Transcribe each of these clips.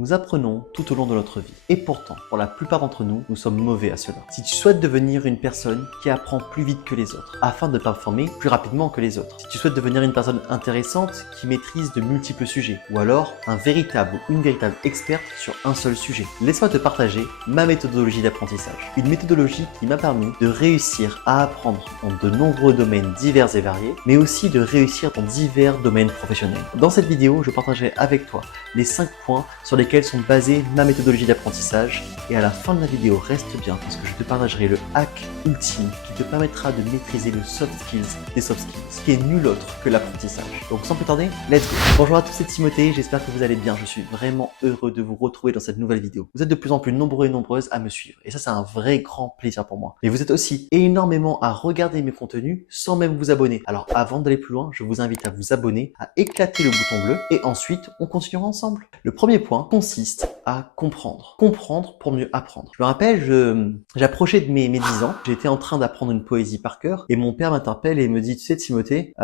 Nous apprenons tout au long de notre vie. Et pourtant, pour la plupart d'entre nous, nous sommes mauvais à cela. Si tu souhaites devenir une personne qui apprend plus vite que les autres, afin de performer plus rapidement que les autres, si tu souhaites devenir une personne intéressante qui maîtrise de multiples sujets, ou alors un véritable ou une véritable experte sur un seul sujet, laisse-moi te partager ma méthodologie d'apprentissage. Une méthodologie qui m'a permis de réussir à apprendre dans de nombreux domaines divers et variés, mais aussi de réussir dans divers domaines professionnels. Dans cette vidéo, je partagerai avec toi les 5 points sur lesquels sont basées ma méthodologie d'apprentissage, et à la fin de la vidéo, reste bien parce que je te partagerai le hack ultime qui te permettra de maîtriser le soft skills des soft skills, qui est nul autre que l'apprentissage. Donc sans plus tarder, let's go. Bonjour à tous, c'est Timothée, j'espère que vous allez bien. Je suis vraiment heureux de vous retrouver dans cette nouvelle vidéo. Vous êtes de plus en plus nombreux et nombreuses à me suivre, et ça c'est un vrai grand plaisir pour moi. Mais vous êtes aussi énormément à regarder mes contenus sans même vous abonner. Alors avant d'aller plus loin, je vous invite à vous abonner, à éclater le bouton bleu, et ensuite on continuera ensemble. Le premier point consiste à comprendre. Comprendre pour mieux apprendre. Je me rappelle, j'approchais de mes 10 ans, j'étais en train d'apprendre une poésie par cœur, et mon père m'interpelle et me dit, tu sais Timothée,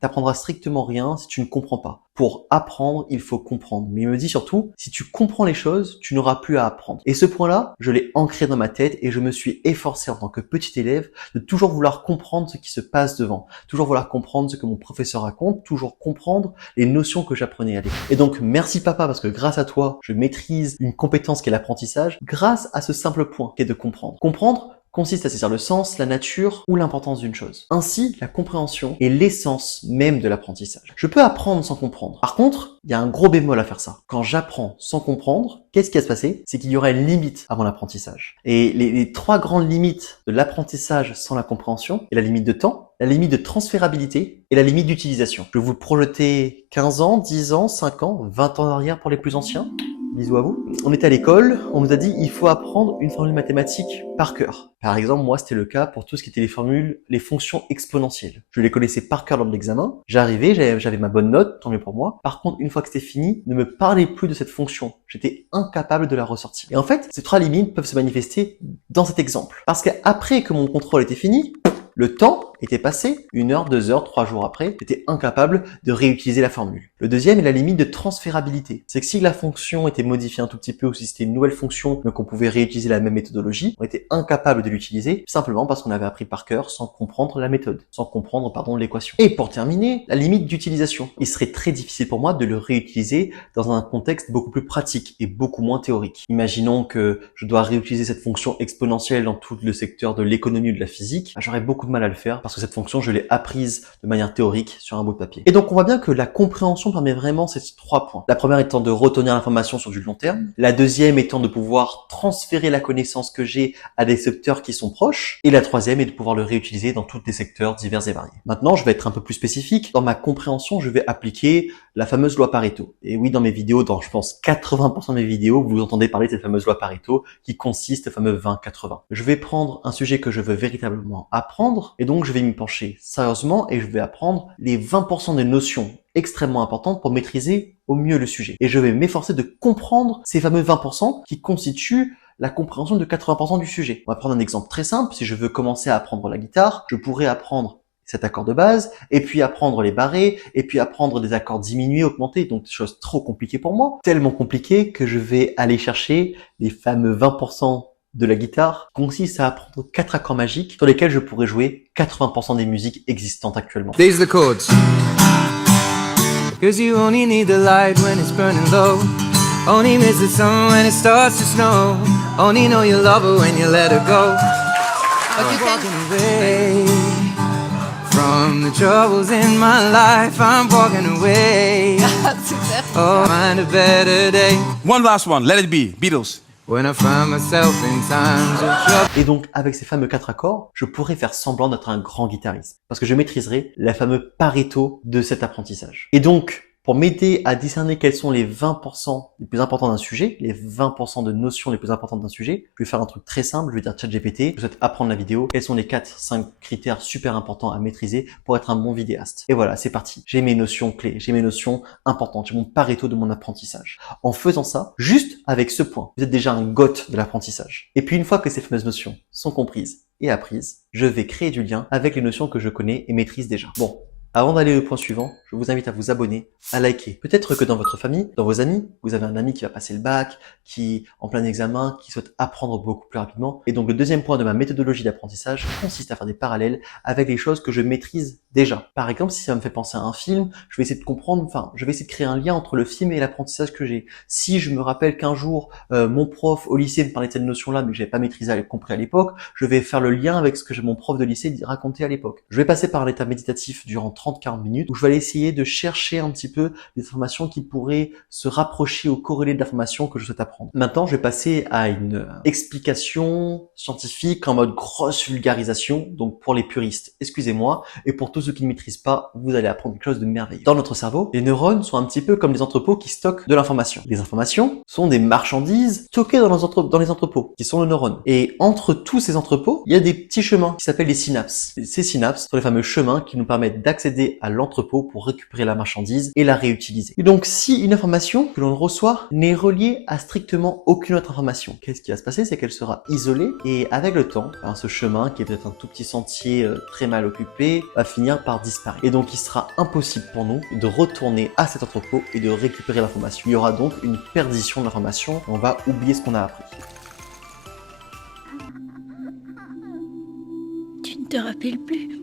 t'apprendras strictement rien si tu ne comprends pas. Pour apprendre, il faut comprendre. Mais il me dit surtout, si tu comprends les choses, tu n'auras plus à apprendre. Et ce point-là, je l'ai ancré dans ma tête et je me suis efforcé en tant que petit élève de toujours vouloir comprendre ce qui se passe devant, toujours vouloir comprendre ce que mon professeur raconte, toujours comprendre les notions que j'apprenais à l'école. Et donc, merci papa, parce que grâce à toi, je maîtrise une compétence qui est l'apprentissage, grâce à ce simple point qui est de comprendre. Comprendre consiste à saisir le sens, la nature ou l'importance d'une chose. Ainsi, la compréhension est l'essence même de l'apprentissage. Je peux apprendre sans comprendre. Par contre, il y a un gros bémol à faire ça. Quand j'apprends sans comprendre, qu'est-ce qui va se passer? C'est qu'il y aura une limite à mon apprentissage. Et les 3 grandes limites de l'apprentissage sans la compréhension, est la limite de temps, la limite de transférabilité et la limite d'utilisation. Je vais vous projeter 15 ans, 10 ans, 5 ans, 20 ans en arrière pour les plus anciens. Bisous à vous. On était à l'école, on nous a dit il faut apprendre une formule mathématique par cœur. Par exemple, moi c'était le cas pour tout ce qui était les formules, les fonctions exponentielles. Je les connaissais par cœur lors de l'examen. J'arrivais, j'avais ma bonne note, tant mieux pour moi. Par contre, une fois que c'était fini, ne me parlez plus de cette fonction. J'étais incapable de la ressortir. Et en fait, ces 3 limites peuvent se manifester dans cet exemple. Parce qu'après que mon contrôle était fini, le temps était passé, 1 heure, 2 heures, 3 jours après, j'étais incapable de réutiliser la formule. Le deuxième est la limite de transférabilité. C'est que si la fonction était modifiée un tout petit peu ou si c'était une nouvelle fonction, mais qu'on pouvait réutiliser la même méthodologie, on était incapable de l'utiliser simplement parce qu'on avait appris par cœur sans comprendre la méthode, sans comprendre, l'équation. Et pour terminer, la limite d'utilisation. Il serait très difficile pour moi de le réutiliser dans un contexte beaucoup plus pratique et beaucoup moins théorique. Imaginons que je dois réutiliser cette fonction exponentielle dans tout le secteur de l'économie ou de la physique, j'aurais beaucoup de mal à le faire parce que cette fonction, je l'ai apprise de manière théorique sur un bout de papier. Et donc, on voit bien que la compréhension permet vraiment ces 3 points. La première étant de retenir l'information sur du long terme. La deuxième étant de pouvoir transférer la connaissance que j'ai à des secteurs qui sont proches. Et la troisième est de pouvoir le réutiliser dans tous les secteurs divers et variés. Maintenant, je vais être un peu plus spécifique. Dans ma compréhension, je vais appliquer la fameuse loi Pareto. Et oui, dans mes vidéos, dans je pense 80% de mes vidéos, vous entendez parler de cette fameuse loi Pareto qui consiste au fameux 20-80. Je vais prendre un sujet que je veux véritablement apprendre et donc je vais m'y pencher sérieusement et je vais apprendre les 20% des notions extrêmement importantes pour maîtriser au mieux le sujet. Et je vais m'efforcer de comprendre ces fameux 20% qui constituent la compréhension de 80% du sujet. On va prendre un exemple très simple. Si je veux commencer à apprendre la guitare, je pourrais apprendre cet accord de base, et puis apprendre les barrés, et puis apprendre des accords diminués, augmentés, donc des choses trop compliquées pour moi, tellement compliquées que je vais aller chercher les fameux 20% de la guitare, qui consiste à apprendre 4 accords magiques sur lesquels je pourrais jouer 80% des musiques existantes actuellement. These are the chords. Cause you only need the light when it's burning low. Only miss the sun when it starts to snow. Only know you love her when you let her go. But you walking away from the troubles in my life. I'm walking away. Oh, find a better day. One last one, Let It Be, Beatles. When I find myself in times of trouble. Et donc, avec ces fameux 4 accords, je pourrais faire semblant d'être un grand guitariste. Parce que je maîtriserai la fameuse Pareto de cet apprentissage. Et donc, pour m'aider à discerner quels sont les 20% les plus importants d'un sujet, les 20% de notions les plus importantes d'un sujet, je vais faire un truc très simple, je vais dire ChatGPT, je souhaite apprendre la vidéo, quels sont les 4-5 critères super importants à maîtriser pour être un bon vidéaste. Et voilà, c'est parti. J'ai mes notions clés, j'ai mes notions importantes, j'ai mon Pareto de mon apprentissage. En faisant ça, juste avec ce point, vous êtes déjà un goth de l'apprentissage. Et puis une fois que ces fameuses notions sont comprises et apprises, je vais créer du lien avec les notions que je connais et maîtrise déjà. Bon. Avant d'aller au point suivant, je vous invite à vous abonner, à liker. Peut-être que dans votre famille, dans vos amis, vous avez un ami qui va passer le bac, qui en plein examen, qui souhaite apprendre beaucoup plus rapidement. Et donc le deuxième point de ma méthodologie d'apprentissage consiste à faire des parallèles avec les choses que je maîtrise déjà. Par exemple, si ça me fait penser à un film, je vais essayer de comprendre, je vais essayer de créer un lien entre le film et l'apprentissage que j'ai. Si je me rappelle qu'un jour, mon prof au lycée me parlait de cette notion-là, mais que j'avais pas maîtrisé, compris à l'époque, je vais faire le lien avec ce que mon prof de lycée racontait à l'époque. Je vais passer par l'état méditatif durant 30-40 minutes où je vais aller essayer de chercher un petit peu des informations qui pourraient se rapprocher ou corréler de l'information que je souhaite apprendre. Maintenant, je vais passer à une explication scientifique en mode grosse vulgarisation, donc pour les puristes, excusez-moi, et pour tous ceux qui ne maîtrisent pas, vous allez apprendre quelque chose de merveilleux. Dans notre cerveau, les neurones sont un petit peu comme des entrepôts qui stockent de l'information. Les informations sont des marchandises stockées dans les entrepôts, qui sont les neurones. Et entre tous ces entrepôts, il y a des petits chemins qui s'appellent les synapses. Ces synapses sont les fameux chemins qui nous permettent d'accéder à l'entrepôt pour récupérer la marchandise et la réutiliser. Et donc, si une information que l'on reçoit n'est reliée à strictement aucune autre information, qu'est-ce qui va se passer? C'est qu'elle sera isolée et avec le temps, ce chemin qui est peut-être un tout petit sentier très mal occupé va finir par disparaître. Et donc, il sera impossible pour nous de retourner à cet entrepôt et de récupérer l'information. Il y aura donc une perdition de l'information. On va oublier ce qu'on a appris. Tu ne te rappelles plus?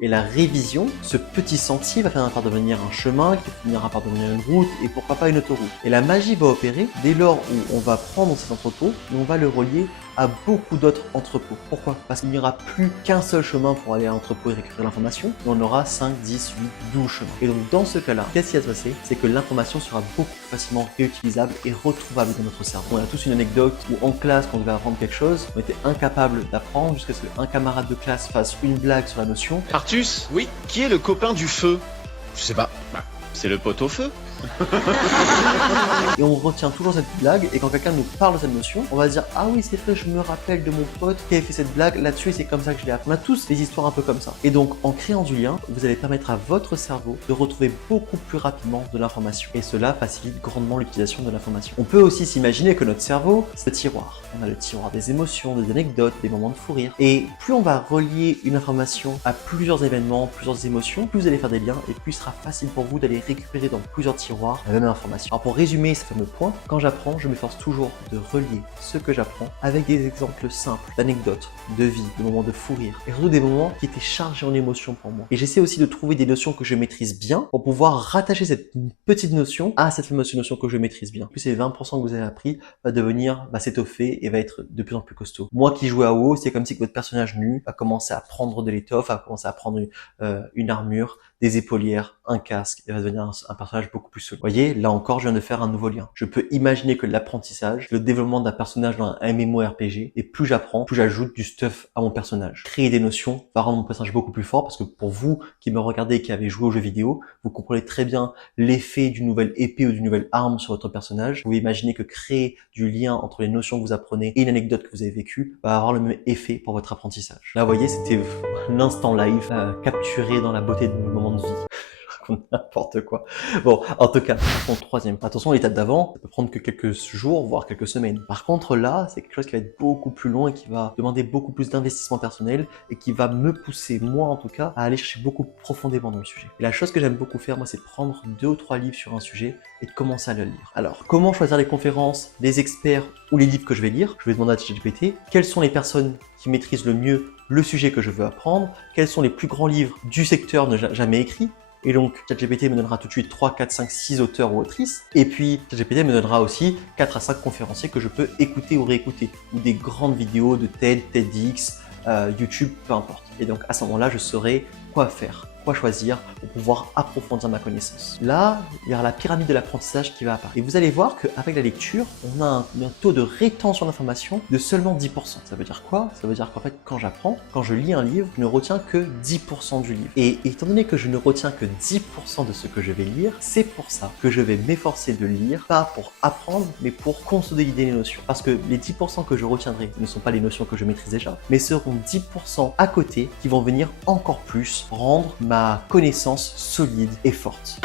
Et la révision, ce petit sentier va finir par devenir un chemin, qui finira par devenir une route et pourquoi pas une autoroute. Et la magie va opérer dès lors où on va prendre cet entrepôt et on va le relier à beaucoup d'autres entrepôts. Pourquoi? Parce qu'il n'y aura plus qu'un seul chemin pour aller à l'entrepôt et récupérer l'information, mais on aura 5, 10, 8, 12 chemins. Et donc dans ce cas-là, qu'est-ce qui va se passer? C'est que l'information sera beaucoup plus facilement réutilisable et retrouvable dans notre cerveau. On a tous une anecdote où en classe, quand on devait apprendre quelque chose, on était incapable d'apprendre jusqu'à ce qu'un camarade de classe fasse une blague sur la notion. Artus, oui, qui est le copain du feu? Je sais pas. C'est le pote au feu. Et on retient toujours cette blague, et quand quelqu'un nous parle de cette notion, on va se dire « Ah oui, c'est vrai, je me rappelle de mon pote qui avait fait cette blague là-dessus et c'est comme ça que je l'ai appris. » On a tous des histoires un peu comme ça. Et donc, en créant du lien, vous allez permettre à votre cerveau de retrouver beaucoup plus rapidement de l'information. Et cela facilite grandement l'utilisation de l'information. On peut aussi s'imaginer que notre cerveau, c'est un tiroir. On a le tiroir des émotions, des anecdotes, des moments de fou rire. Et plus on va relier une information à plusieurs événements, plusieurs émotions, plus vous allez faire des liens et plus il sera facile pour vous d'aller récupérer dans plusieurs tiroirs la même information. Alors pour résumer ce fameux point, quand j'apprends, je m'efforce toujours de relier ce que j'apprends avec des exemples simples, d'anecdotes, de vie, de moments de fou rire, et surtout des moments qui étaient chargés en émotions pour moi. Et j'essaie aussi de trouver des notions que je maîtrise bien pour pouvoir rattacher cette petite notion à cette fameuse notion que je maîtrise bien. Plus ces 20% que vous avez appris va devenir, va s'étoffer et va être de plus en plus costaud. Moi qui jouais à WoW, c'est comme si votre personnage nu va commencer à prendre de l'étoffe, va commencer à prendre une armure, des épaulières, un casque, et va devenir un personnage beaucoup plus solide. Vous voyez, là encore, je viens de faire un nouveau lien. Je peux imaginer que l'apprentissage, le développement d'un personnage dans un MMORPG, et plus j'apprends, plus j'ajoute du stuff à mon personnage. Créer des notions va rendre mon personnage beaucoup plus fort, parce que pour vous qui me regardez et qui avez joué aux jeux vidéo, vous comprenez très bien l'effet d'une nouvelle épée ou d'une nouvelle arme sur votre personnage. Vous pouvez imaginer que créer du lien entre les notions que vous apprenez et une anecdote que vous avez vécue va avoir le même effet pour votre apprentissage. Là, vous voyez, c'était un instant live, capturé dans la beauté du moment de vie. N'importe quoi. Bon, en tout cas, mon troisième. Attention, l'étape d'avant, ça peut prendre que quelques jours, voire quelques semaines. Par contre, là, c'est quelque chose qui va être beaucoup plus long et qui va demander beaucoup plus d'investissement personnel et qui va me pousser, moi en tout cas, à aller chercher beaucoup profondément dans le sujet. Et la chose que j'aime beaucoup faire, moi, c'est prendre 2 ou 3 livres sur un sujet et de commencer à le lire. Alors, comment choisir les conférences, les experts ou les livres que je vais lire? Je vais demander à ChatGPT quelles sont les personnes qui maîtrisent le mieux le sujet que je veux apprendre, quels sont les plus grands livres du secteur jamais écrits. Et donc, ChatGPT me donnera tout de suite 3, 4, 5, 6 auteurs ou autrices. Et puis, ChatGPT me donnera aussi 4 à 5 conférenciers que je peux écouter ou réécouter. Ou des grandes vidéos de TED, TEDx, YouTube, peu importe. Et donc, à ce moment-là, je saurai quoi faire, quoi choisir pour pouvoir approfondir ma connaissance. Là, il y aura la pyramide de l'apprentissage qui va apparaître. Et vous allez voir qu'avec la lecture, on a un taux de rétention d'information de seulement 10%. Ça veut dire quoi? Ça veut dire qu'en fait, quand j'apprends, quand je lis un livre, je ne retiens que 10% du livre. Et étant donné que je ne retiens que 10% de ce que je vais lire, c'est pour ça que je vais m'efforcer de lire, pas pour apprendre, mais pour consolider les notions. Parce que les 10% que je retiendrai ne sont pas les notions que je maîtrise déjà, mais seront 10% à côté qui vont venir encore plus rendre ma connaissance solide et forte.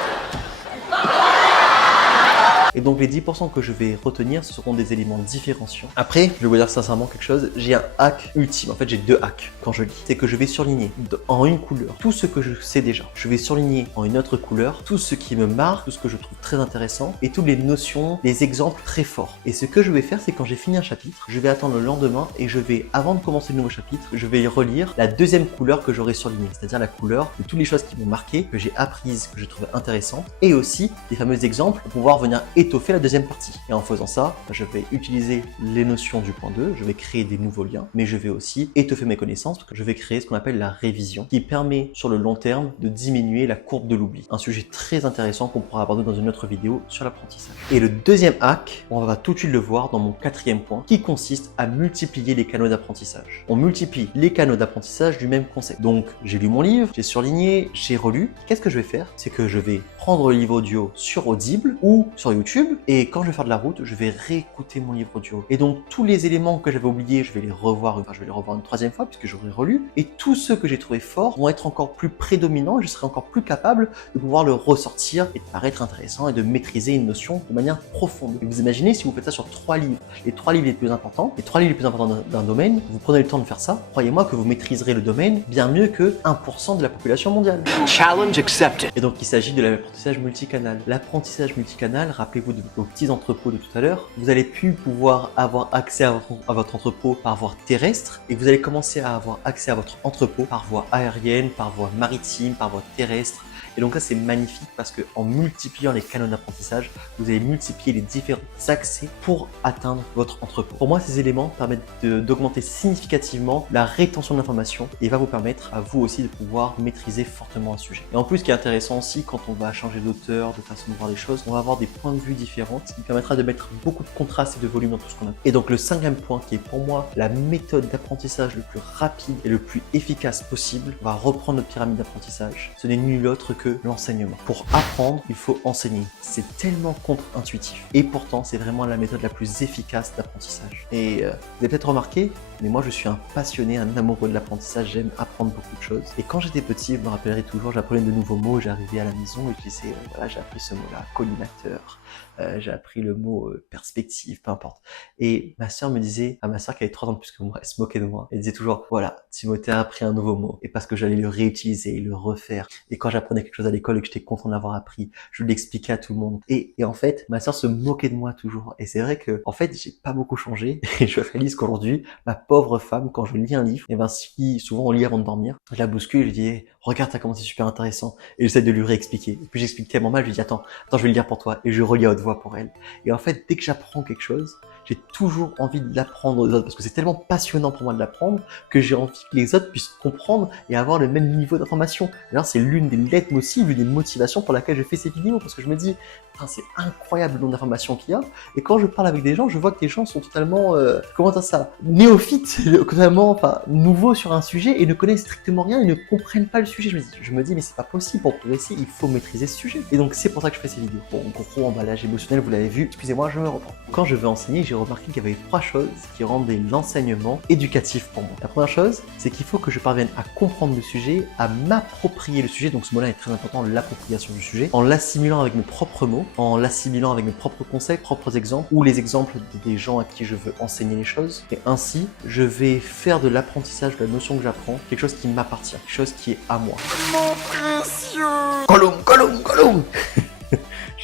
Et donc les 10% que je vais retenir, ce seront des éléments différenciants. Après, je vais vous dire sincèrement quelque chose, j'ai un hack ultime. En fait, j'ai 2 hacks quand je lis. C'est que je vais surligner en une couleur tout ce que je sais déjà. Je vais surligner en une autre couleur tout ce qui me marque, tout ce que je trouve très intéressant et toutes les notions, les exemples très forts. Et ce que je vais faire, c'est quand j'ai fini un chapitre, je vais attendre le lendemain et je vais, avant de commencer le nouveau chapitre, je vais relire la deuxième couleur que j'aurai surlignée, c'est-à-dire la couleur de toutes les choses qui m'ont marqué, que j'ai apprises, que je trouvais intéressantes, et aussi des fameux exemples pour pouvoir venir étoffer la deuxième partie. Et en faisant ça, je vais utiliser les notions du point 2, je vais créer des nouveaux liens, mais je vais aussi étoffer mes connaissances parce que je vais créer ce qu'on appelle la révision, qui permet sur le long terme de diminuer la courbe de l'oubli. Un sujet très intéressant qu'on pourra aborder dans une autre vidéo sur l'apprentissage. Et le deuxième hack, on va tout de suite le voir dans mon 4e point, qui consiste à multiplier les canaux d'apprentissage. On multiplie les canaux d'apprentissage du même concept. Donc, j'ai lu mon livre, j'ai surligné, j'ai relu. Qu'est-ce que je vais faire? C'est que je vais prendre le livre audio sur Audible ou sur YouTube, et quand je vais faire de la route, je vais réécouter mon livre audio. Et donc, tous les éléments que j'avais oubliés, je vais les revoir, enfin, je vais les revoir une 3e fois puisque j'aurai relu, et tous ceux que j'ai trouvés forts vont être encore plus prédominants et je serai encore plus capable de pouvoir le ressortir et de paraître intéressant et de maîtriser une notion de manière profonde. Et vous imaginez si vous faites ça sur 3 livres, les 3 livres les plus importants, les 3 livres les plus importants d'un domaine, vous prenez le temps de faire ça, croyez-moi que vous maîtriserez le domaine bien mieux que 1% de la population mondiale. Challenge accepted. Et donc il s'agit de l'apprentissage multicanal. L'apprentissage multicanal, rappelez-vous de vos petits entrepôts de tout à l'heure, vous allez plus pouvoir avoir accès à votre entrepôt par voie terrestre et vous allez commencer à avoir accès à votre entrepôt par voie aérienne, par voie maritime, par voie terrestre. Et donc là, c'est magnifique parce que en multipliant les canaux d'apprentissage, vous allez multiplier les différents accès pour atteindre votre entrepôt. Pour moi, ces éléments permettent d'augmenter significativement la rétention d'informations et va vous permettre à vous aussi de pouvoir maîtriser fortement un sujet. Et en plus, ce qui est intéressant aussi, quand on va changer d'auteur, de façon de voir les choses, on va avoir des points de vue différents, ce qui permettra de mettre beaucoup de contraste et de volume dans tout ce qu'on a. Et donc le 5e point, qui est pour moi la méthode d'apprentissage le plus rapide et le plus efficace possible, on va reprendre notre pyramide d'apprentissage. Ce n'est nul autre que l'enseignement. Pour apprendre, il faut enseigner. C'est tellement contre-intuitif. Et pourtant, c'est vraiment la méthode la plus efficace d'apprentissage. Et vous avez peut-être remarqué, mais moi je suis un passionné, un amoureux de l'apprentissage, j'aime apprendre beaucoup de choses. Et quand j'étais petit, je me rappellerai toujours, j'apprenais de nouveaux mots, j'arrivais à la maison et je disais, voilà, j'ai appris ce mot-là, collimateur, j'ai appris le mot perspective, peu importe. Et ma sœur me disait, ma sœur qui avait 3 ans de plus que moi, elle se moquait de moi, elle disait toujours, voilà, Timothée a appris un nouveau mot, et parce que j'allais le réutiliser, le refaire. Et quand j'apprenais quelque chose à l'école et que j'étais content de l'avoir appris, je l'expliquais à tout le monde. Et en fait, ma sœur se moquait de moi toujours. Et c'est vrai que, en fait, j'ai pas beaucoup changé. Et je réalise qu'aujourd'hui, ma pauvre femme, quand je lis un livre, et ben si souvent on lit avant de dormir, je la bouscule et je dis, hey, regarde, ça commence, c'est super intéressant. Et j'essaie de lui réexpliquer. Et puis j'explique tellement mal, je lui dis, attends, je vais le lire pour toi. Et je relis à haute voix pour elle. Et en fait, dès que j'apprends quelque chose, j'ai toujours envie de l'apprendre aux autres parce que c'est tellement passionnant pour moi de l'apprendre que j'ai envie que les autres puissent comprendre et avoir le même niveau d'information. D'ailleurs, c'est l'une des leitmotifs, l'une des motivations pour laquelle je fais ces vidéos parce que je me dis, c'est incroyable le nombre d'informations qu'il y a. Et quand je parle avec des gens, je vois que les gens sont totalement, comment dire ça, néophytes, totalement, nouveaux sur un sujet et ne connaissent strictement rien et ne comprennent pas le sujet. Je me dis, mais c'est pas possible, pour progresser, il faut maîtriser ce sujet. Et donc, c'est pour ça que je fais ces vidéos. Bon, gros emballage émotionnel, vous l'avez vu. Excusez-moi, je me reprends. Quand je vais enseigner, j'ai remarqué qu'il y avait 3 choses qui rendaient l'enseignement éducatif pour moi. La première chose, c'est qu'il faut que je parvienne à comprendre le sujet, à m'approprier le sujet. Donc, ce mot-là est très important, l'appropriation du sujet, en l'assimilant avec mes propres mots, en l'assimilant avec mes propres concepts, propres exemples, ou les exemples des gens à qui je veux enseigner les choses. Et ainsi, je vais faire de l'apprentissage, de la notion que j'apprends, quelque chose qui m'appartient, quelque chose qui est à moi. Mon précieux Gollum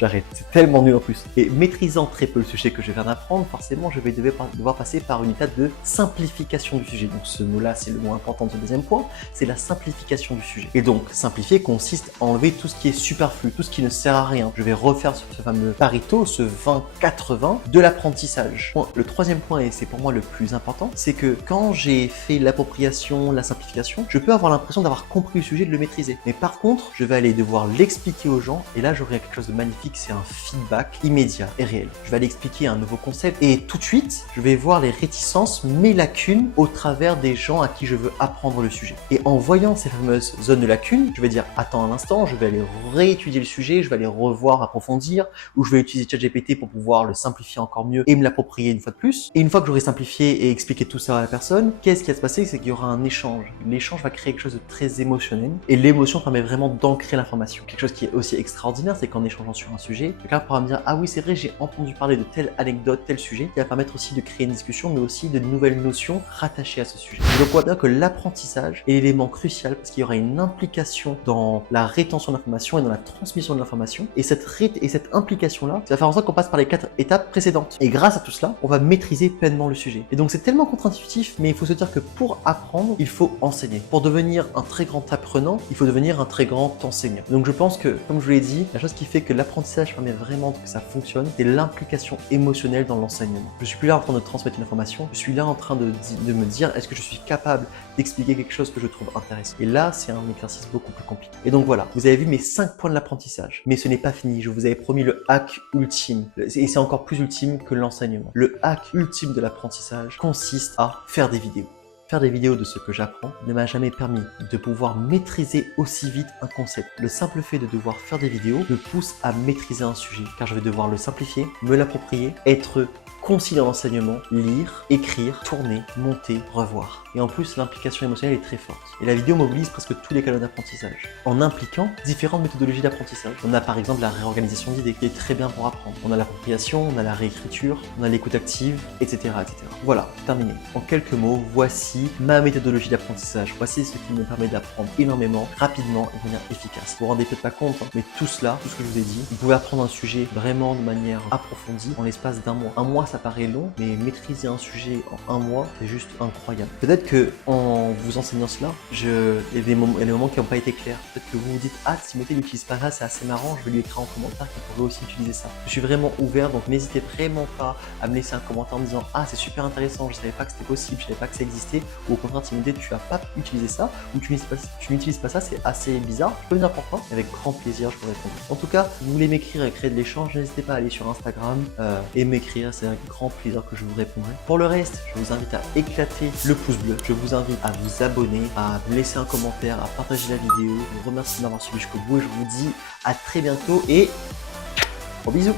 J'arrête, c'est tellement nul en plus. Et maîtrisant très peu le sujet que je viens d'apprendre, forcément, je vais devoir passer par une étape de simplification du sujet. Donc ce mot-là, c'est le mot important de ce deuxième point, c'est la simplification du sujet. Et donc, simplifier consiste à enlever tout ce qui est superflu, tout ce qui ne sert à rien. Je vais refaire ce fameux Pareto, ce 20-80 de l'apprentissage. Bon, le 3e point, et c'est pour moi le plus important, c'est que quand j'ai fait l'appropriation, la simplification, je peux avoir l'impression d'avoir compris le sujet, de le maîtriser. Mais par contre, je vais aller devoir l'expliquer aux gens, et là, j'aurai quelque chose de magnifique. C'est un feedback immédiat et réel. Je vais aller expliquer un nouveau concept et tout de suite, je vais voir les réticences, mes lacunes au travers des gens à qui je veux apprendre le sujet. Et en voyant ces fameuses zones de lacunes, je vais dire attends un instant, je vais aller réétudier le sujet, je vais aller revoir, approfondir, ou je vais utiliser ChatGPT pour pouvoir le simplifier encore mieux et me l'approprier une fois de plus. Et une fois que j'aurai simplifié et expliqué tout ça à la personne, qu'est-ce qui va se passer? C'est qu'il y aura un échange. L'échange va créer quelque chose de très émotionnel et l'émotion permet vraiment d'ancrer l'information. Quelque chose qui est aussi extraordinaire, c'est qu'en échangeant sur un sujet, quelqu'un pourra me dire ah oui c'est vrai j'ai entendu parler de telle anecdote, tel sujet, qui va permettre aussi de créer une discussion mais aussi de nouvelles notions rattachées à ce sujet. Donc on voit bien que l'apprentissage est l'élément crucial parce qu'il y aura une implication dans la rétention de l'information et dans la transmission de l'information et cette implication là, ça va faire en sorte qu'on passe par les 4 étapes précédentes et grâce à tout cela, on va maîtriser pleinement le sujet. Et donc c'est tellement contre-intuitif mais il faut se dire que pour apprendre, il faut enseigner. Pour devenir un très grand apprenant, il faut devenir un très grand enseignant. Donc je pense que, comme je vous l'ai dit, la chose qui fait que l'apprentissage permet vraiment que ça fonctionne, c'est l'implication émotionnelle dans l'enseignement. Je suis plus là en train de transmettre une information, je suis là en train de me dire est-ce que je suis capable d'expliquer quelque chose que je trouve intéressant. Et là, c'est un exercice beaucoup plus compliqué. Et donc voilà, vous avez vu mes 5 points de l'apprentissage. Mais ce n'est pas fini, je vous avais promis le hack ultime. Et c'est encore plus ultime que l'enseignement. Le hack ultime de l'apprentissage consiste à faire des vidéos. Faire des vidéos de ce que j'apprends ne m'a jamais permis de pouvoir maîtriser aussi vite un concept. Le simple fait de devoir faire des vidéos me pousse à maîtriser un sujet, car je vais devoir le simplifier, me l'approprier, être concis dans l'enseignement, lire, écrire, tourner, monter, revoir. Et en plus, l'implication émotionnelle est très forte. Et la vidéo mobilise presque tous les canaux d'apprentissage, en impliquant différentes méthodologies d'apprentissage. On a par exemple la réorganisation d'idées, qui est très bien pour apprendre. On a l'appropriation, on a la réécriture, on a l'écoute active, etc., etc. Voilà, terminé. En quelques mots, voici ma méthodologie d'apprentissage. Voici ce qui me permet d'apprendre énormément, rapidement et de manière efficace. Vous vous rendez peut-être pas compte, hein, mais tout cela, tout ce que je vous ai dit, vous pouvez apprendre un sujet vraiment de manière approfondie en l'espace d'un mois. Un mois, ça paraît long, mais maîtriser un sujet en un mois, c'est juste incroyable. Peut-être que en vous enseignant cela, il y a des moments qui n'ont pas été clairs. Peut-être que vous vous dites ah Timothée n'utilise pas ça, c'est assez marrant, je vais lui écrire en commentaire qu'il pourrait aussi utiliser ça. Je suis vraiment ouvert, donc n'hésitez vraiment pas à me laisser un commentaire en me disant ah c'est super intéressant, je savais pas que c'était possible, je savais pas que ça existait, ou au contraire Timothée tu as pas utilisé ça, ou tu n'utilises pas ça, c'est assez bizarre. Je peux venir pourquoi. Avec grand plaisir je vous répondrai. En tout cas, si vous voulez m'écrire et créer de l'échange, n'hésitez pas à aller sur Instagram et m'écrire, c'est un grand plaisir que je vous répondrai. Pour le reste, je vous invite à éclater le pouce bleu, je vous invite à vous abonner, à me laisser un commentaire, à partager la vidéo. Je vous remercie de m'avoir suivi jusqu'au bout et je vous dis à très bientôt et gros bisous.